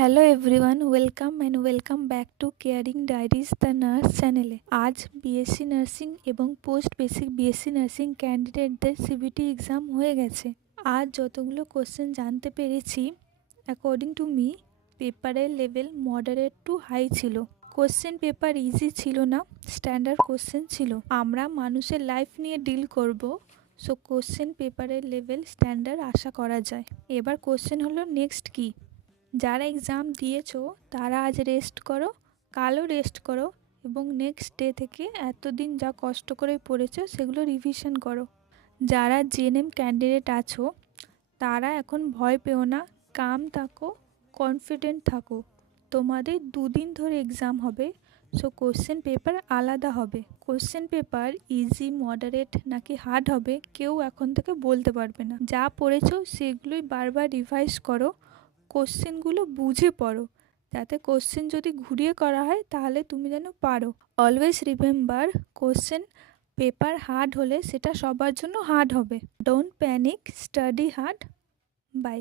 Hello everyone, welcome back to caring diaries the nurse চ্যানেলে। আজ BSc nursing এবং post basic BSc nursing ক্যান্ডিডেটদের CBT exam হয়ে গেছে। আজ যতগুলো কোশ্চেন জানতে পেরেছি, অ্যাকর্ডিং টু মি পেপারের লেভেল মডারেট টু হাই ছিল। কোশ্চেন পেপার ইজি ছিল না, স্ট্যান্ডার্ড কোশ্চেন ছিল। আমরা মানুষের লাইফ নিয়ে ডিল করব, সো কোশ্চেন পেপারের লেভেল স্ট্যান্ডার্ড আশা করা যায়। এবার কোশ্চেন হলো নেক্সট কি। যারা এক্সাম দিয়েছো তারা আজ রেস্ট করো, কালও রেস্ট করো এবং নেক্সট ডে থেকে এতদিন যা কষ্ট করে পড়েছো সেগুলো রিভিশন করো। যারা জিএনএম ক্যান্ডিডেট আছো তারা এখন ভয় পেও না, কাম থাকো, কনফিডেন্ট থাকো। তোমাদের 2 দিন ধরে এক্সাম হবে, সো কোশ্চেন পেপার আলাদা হবে। কোশ্চেন পেপার ইজি, মডারেট নাকি হার্ড হবে কেউ এখন থেকে বলতে পারবে না। যা পড়েছো সেগুলোই বারবার রিভাইজ করো, কোশ্চেনগুলো বুঝে পড়ো, যাতে কোশ্চেন যদি ঘুরিয়ে করা হয় তাহলে তুমি যেন পারো। Always remember, question paper hard হলে সেটা সবার জন্য হার্ড হবে। Don't panic, study hard. By.